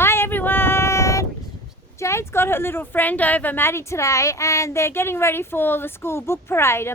Hi everyone! Jade's got her little friend over, Maddie, today, and they're getting ready for the school book parade.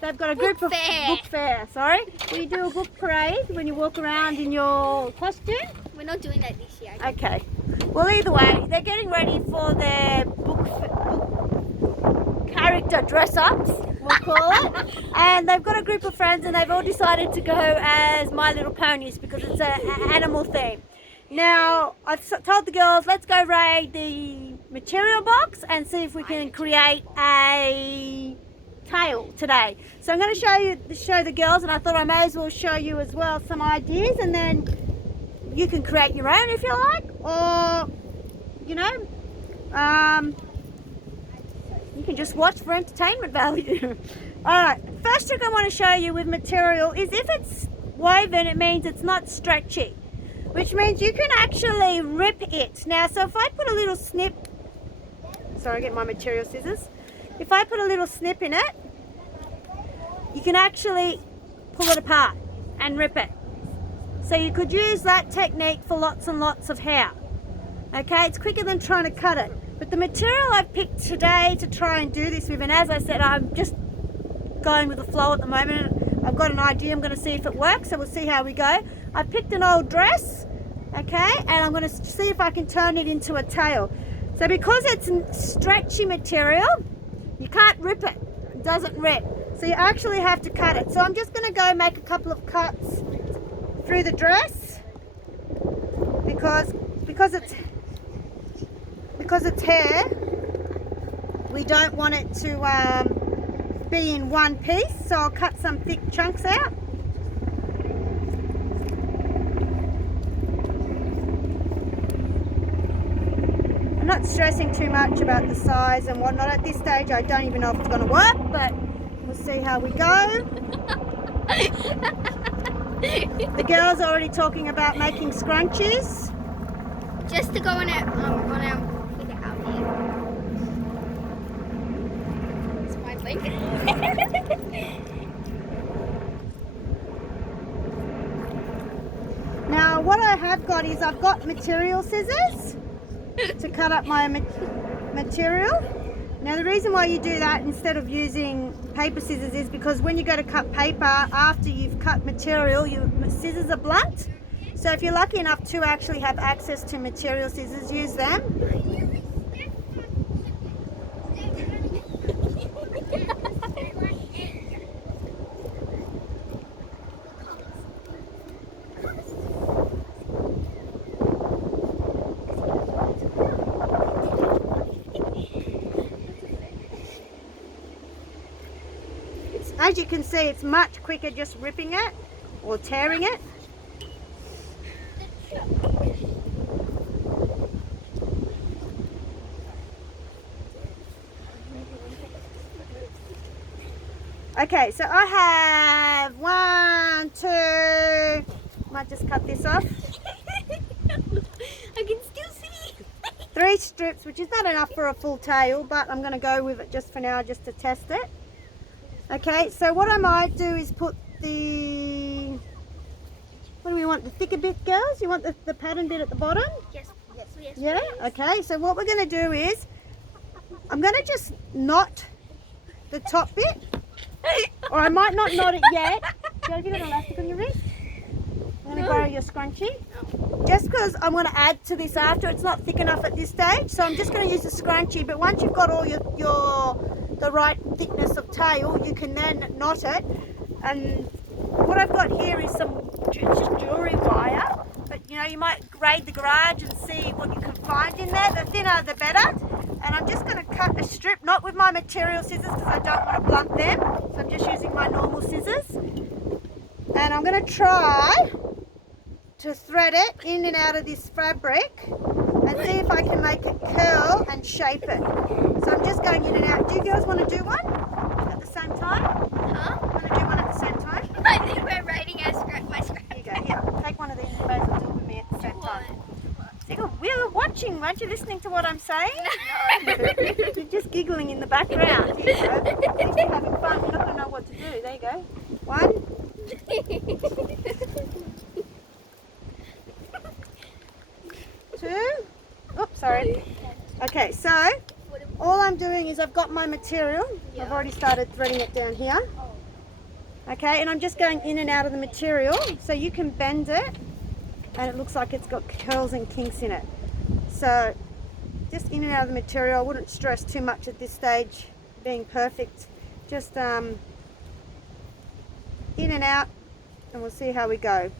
They've got a group of book fair. Sorry, we do a book parade when you walk around in your costume. We're not doing that this year. Okay. Well, either way, they're getting ready for their book character dress-ups, we'll call it. And they've got a group of friends, and they've all decided to go as My Little Ponies because it's an animal theme. Now, I've told the girls, let's go raid the material box and see if we can create a tail today. So I'm going to show the girls, and I thought I may as well show you as well some ideas, and then you can create your own if you like, or you can just watch for entertainment value. Alright, first trick I want to show you with material is if it's woven, it means it's not stretchy, which means you can actually rip it. Now, so if I put a little snip, sorry, get my material scissors. If I put a little snip in it, you can actually pull it apart and rip it. So you could use that technique for lots and lots of hair. Okay, it's quicker than trying to cut it. But the material I've picked today to try and do this with, and as I said, I'm just going with the flow at the moment. I've got an idea, I'm going to see if it works, so we'll see how we go. I picked an old dress, okay, and I'm going to see if I can turn it into a tail. So because it's stretchy material, you can't rip it. It doesn't rip. So you actually have to cut it. So I'm just going to go make a couple of cuts through the dress because it's hair. We don't want it to be in one piece, so I'll cut some thick chunks out. I'm not stressing too much about the size and whatnot at this stage. I don't even know if it's going to work, but we'll see how we go. The girls are already talking about making scrunchies. Just to go on our with our hair. It's my link. Now, what I have got is I've got material scissors to cut up my material. Now, the reason why you do that instead of using paper scissors is because when you go to cut paper, after you've cut material, your scissors are blunt. So if you're lucky enough to actually have access to material scissors, use them. As you can see, it's much quicker just ripping it or tearing it. Okay, so I have 1, 2, might just cut this off. I can still see. 3 strips, which is not enough for a full tail, but I'm going to go with it just for now, just to test it. Okay, so what I might do is put the, what do we want, the thicker bit, girls? You want the pattern bit at the bottom? Yes. Yeah? Okay, so what we're going to do is, I'm going to just knot the top bit, or I might not knot it yet. Have you got an elastic on your wrist? I'm going to borrow your scrunchie. Just because I'm going to add to this after, it's not thick enough at this stage, so I'm just going to use the scrunchie, but once you've got all the right thickness of tail, you can then knot it. And what I've got here is some just jewellery wire, but you might raid the garage and see what you can find in there. The thinner the better. And I'm just going to cut a strip, not with my material scissors because I don't want to blunt them, so I'm just using my normal scissors. And I'm going to try to thread it in and out of this fabric and see if I can make it curl and shape it. So I'm just going in and out. Do you girls want to do one at the same time? Huh? Want to do one at the same time? I think we're writing my scrap. Here you go. Here, take one of these and both will do it with me at the same time. We're watching. Aren't you listening to what I'm saying? No. You're just giggling in the background. Here you go. At least you're having fun. You're not going to know what to do. There you go. 1. two. Oops, sorry. Okay, so all I'm doing is I've got my material. I've already started threading it down here. Okay, and I'm just going in and out of the material so you can bend it and it looks like it's got curls and kinks in it. So just in and out of the material. I wouldn't stress too much at this stage being perfect. Just in and out, and we'll see how we go.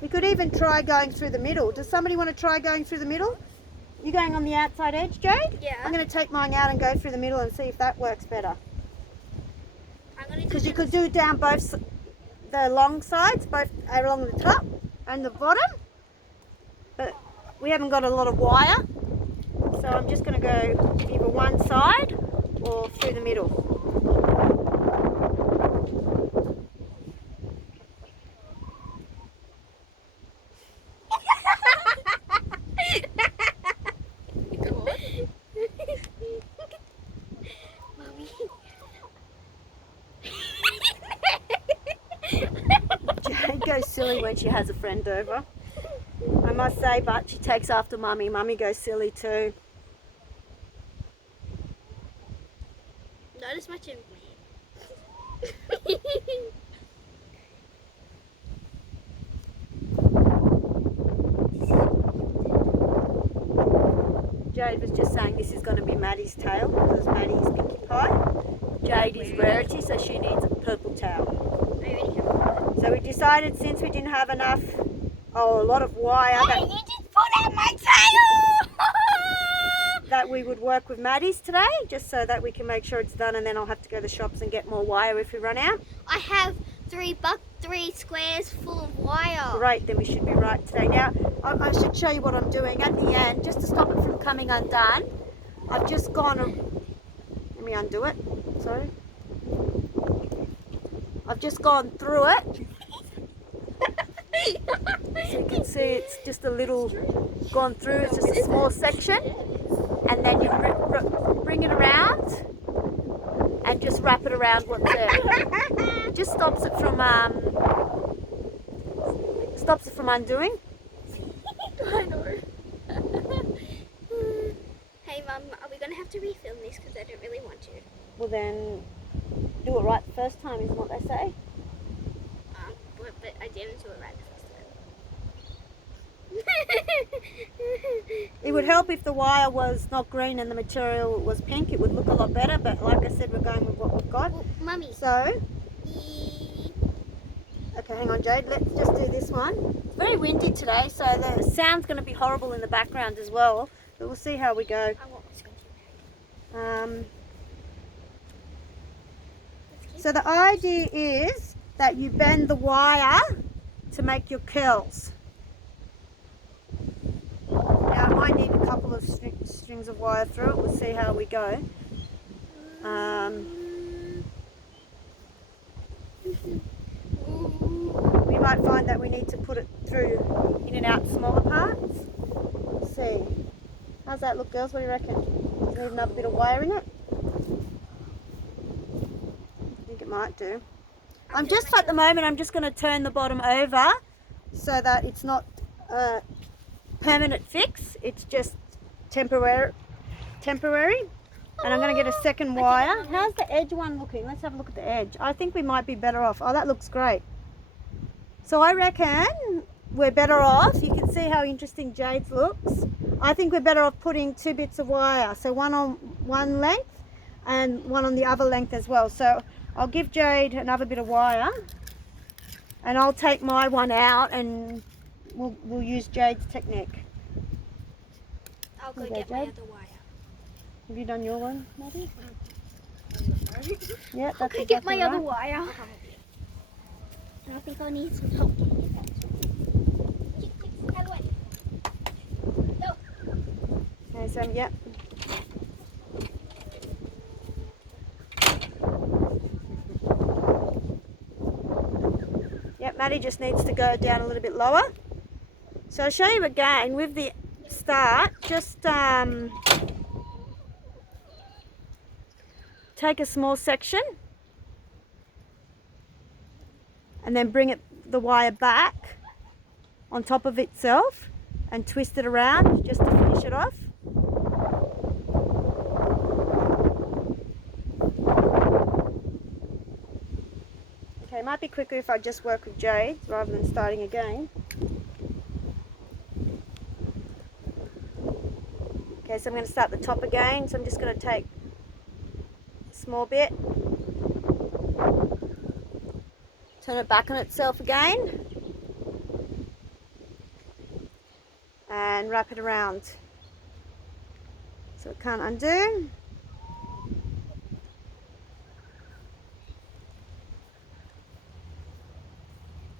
We could even try going through the middle. Does somebody want to try going through the middle? You going on the outside edge, Jade? Yeah. I'm going to take mine out and go through the middle and see if that works better. Because you could do down both the long sides, both along the top and the bottom. But we haven't got a lot of wire, so I'm just going to go either one side or through the middle. Jade goes silly when she has a friend over. I must say, but she takes after Mummy. Mummy goes silly too. Not as much as me. Jade was just saying this is going to be Maddie's tail because Maddie's Pinkie Pie. Jade is Rarity, so she needs a purple tail. I already have one. So we decided since we didn't have enough, a lot of wire, Hey, you just put out my tail! that we would work with Maddie's today, just so that we can make sure it's done, and then I'll have to go to the shops and get more wire if we run out. I have three squares full of wire. Great, then we should be right today. Now, I should show you what I'm doing at the end, just to stop it from coming undone. I've just gone, let me undo it, sorry. I've just gone through it. So you can see it's just a little gone through, it's just a small section. And then you bring it around and just wrap it around what's there. It just stops it from undoing. I know. Hey Mum, are we going to have to refilm this because I don't really want to? Well then, do it right the first time, isn't what they say? But I didn't do it right the first time. It would help if the wire was not green and the material was pink. It would look a lot better, but like I said, we're going with what we've got. Well, Mummy. So, okay, hang on Jade, let's just do this one. It's very windy today, so the sound's going to be horrible in the background as well, but we'll see how we go. I want this one. So the idea is that you bend the wire to make your curls. Now I might need a couple of strings of wire through it. We'll see how we go. We might find that we need to put it through in and out smaller parts. Let's see. How's that look, girls? What do you reckon? Does it need another bit of wire in it? I think it might do. I'm just at the moment, I'm just going to turn the bottom over so that it's not a permanent fix. It's just temporary. And I'm going to get a second wire. How's the edge one looking? Let's have a look at the edge. I think we might be better off. Oh, that looks great. So I reckon we're better off. You can see how interesting Jade's looks. I think we're better off putting two bits of wire. So one on one length and one on the other length as well. So I'll give Jade another bit of wire and I'll take my one out and we'll use Jade's technique. I'll go Okay, get my Jade. other wire. Have you done your one, Maddie? Yeah, that's I'll go exactly get my other right. wire. And I think I'll need some help getting it back. Out of the way. Go. Okay, so yep. Yep, Maddie just needs to go down a little bit lower. So I'll show you again with the start, just take a small section and then bring the wire back on top of itself and twist it around just to finish it off. Okay, it might be quicker if I just work with Jade rather than starting again. Okay, so I'm going to start the top again, so I'm just going to take a small bit, turn it back on itself again, and wrap it around so it can't undo.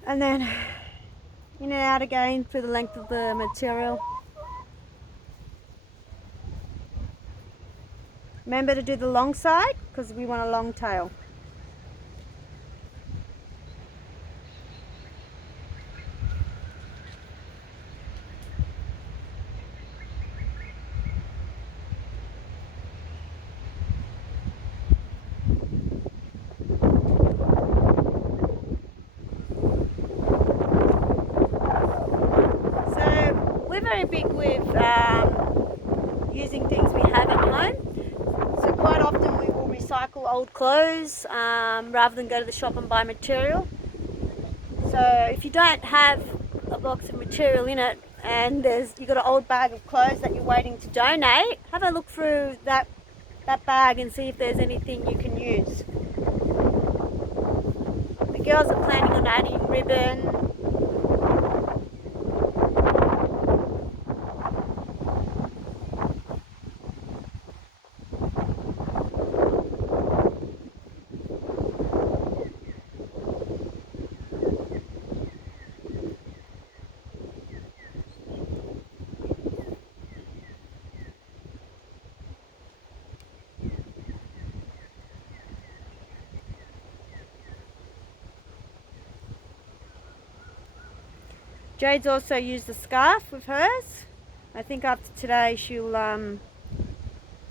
And then in and out again for the length of the material. Remember to do the long side because we want a long tail. So we're very big with using things we have at home. So quite often we will recycle old clothes rather than go to the shop and buy material. So if you don't have a box of material in it and you've got an old bag of clothes that you're waiting to donate, have a look through that bag and see if there's anything you can use. The girls are planning on adding ribbon. Jade's also used the scarf with hers. I think after today she'll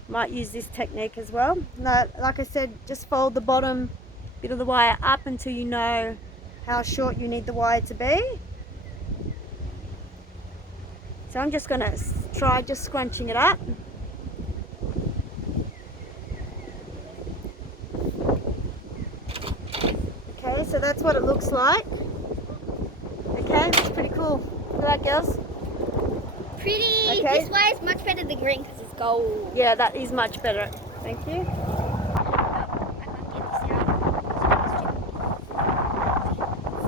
might use this technique as well. No, like I said, just fold the bottom bit of the wire up until you know how short you need the wire to be. So I'm just going to try just scrunching it up. Okay, so that's what it looks like. Okay, it's pretty cool. Look at that, girls. Pretty. Okay. This wire is much better than green because it's gold. Yeah, that is much better. Thank you.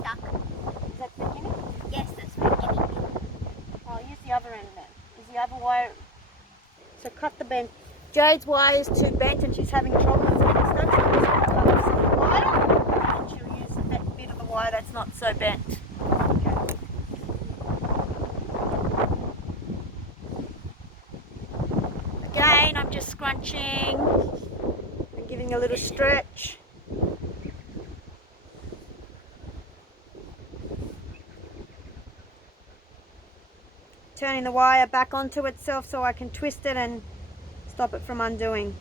Stuck. Is that beginning? Yes, that's beginning. I'll use the other end then. Is the other wire... So cut the bend. Jade's wire is too bent and she's having trouble getting stuck. So I'm just going to cut off some of the wire and she'll use that bit of the wire that's not so bent. Again, I'm just scrunching and giving a little stretch. Turning the wire back onto itself so I can twist it and stop it from undoing.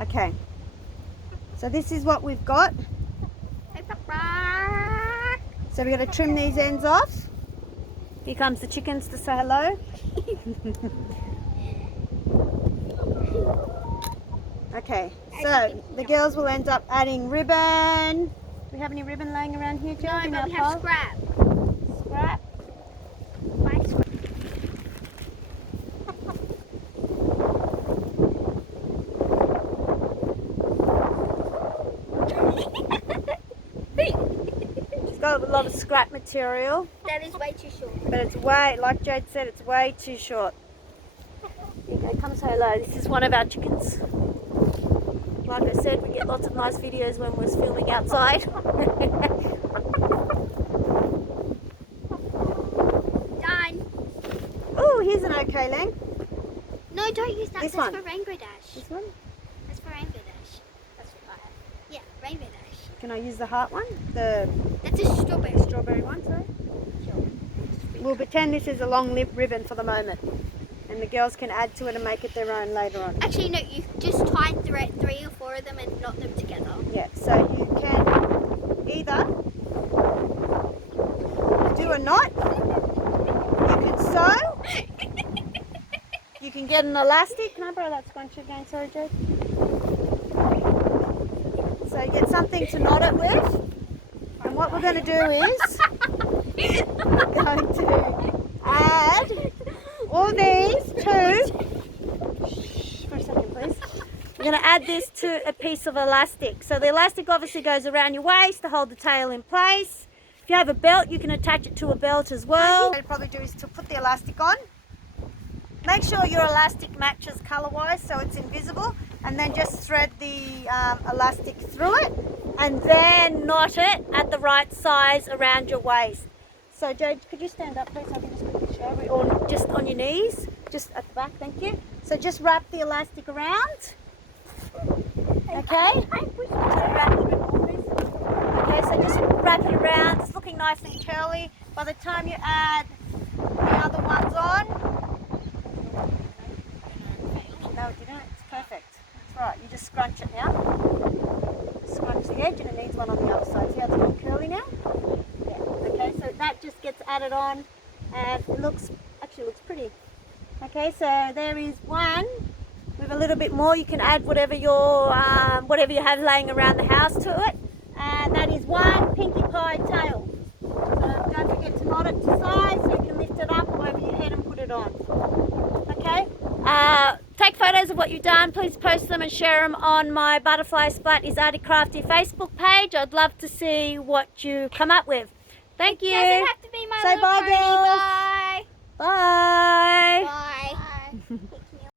Okay, so this is what we've got. So we're going to trim these ends off. Here comes the chickens to say hello. Okay, so the girls will end up adding ribbon. Do we have any ribbon laying around here, Joe? No, but we have scrap. Scrap. Buy scrap. She's got a lot of scrap material. That is way too short. But it's way, like Jade said, it's way too short. Here you go, come say hello. This is one of our chickens. Like I said, we get lots of nice videos when we're filming outside. Done. Oh, here's an okay length. No, don't use that. This That's one. for Rainbow Dash. This one? That's for Rainbow Dash. That's what I have. Yeah, Rainbow Dash. Can I use the heart one? The That's a strawberry. strawberry one, sorry. We'll pretend this is a long lip ribbon for the moment. And the girls can add to it and make it their own later on. Actually, no, you just tie 3 or 4 of them and knot them together. Yeah, so you can either do a knot, you can sew, you can get an elastic. Can I borrow that scrunchie again? Sorry, Jade. So you get something to knot it with. And what we're going to do is we're going to add all these to, for a second please. We're going to add this to a piece of elastic. So the elastic obviously goes around your waist to hold the tail in place. If you have a belt, you can attach it to a belt as well. What I'd probably do is to put the elastic on. Make sure your elastic matches colour-wise so it's invisible, and then just thread the elastic through it and then knot it at the right size around your waist. So Jade, could you stand up please? I can just quickly show you. Or just on your knees, just at the back, thank you. So just wrap the elastic around. Okay? Okay, so just wrap it around. It's looking nice and curly. By the time you add the other ones on, no, it didn't. It's perfect. That's right. You just scrunch it now. Just scrunch the edge, and it needs one on the other side. See how it's all curly now? Yeah. Okay, so that just gets added on, and it looks pretty. Okay, so there is one. With a little bit more, you can add whatever you have laying around the house to it, and that is one Pinkie Pie tail. So don't forget to knot it to size so you can lift it up over your head and put it on. Okay. Take photos of what you've done. Please post them and share them on my Butterfly Splat is Arty Crafty Facebook page. I'd love to see what you come up with. Thank you. It doesn't have to be my Say little bye, pony. girls. Bye. Bye.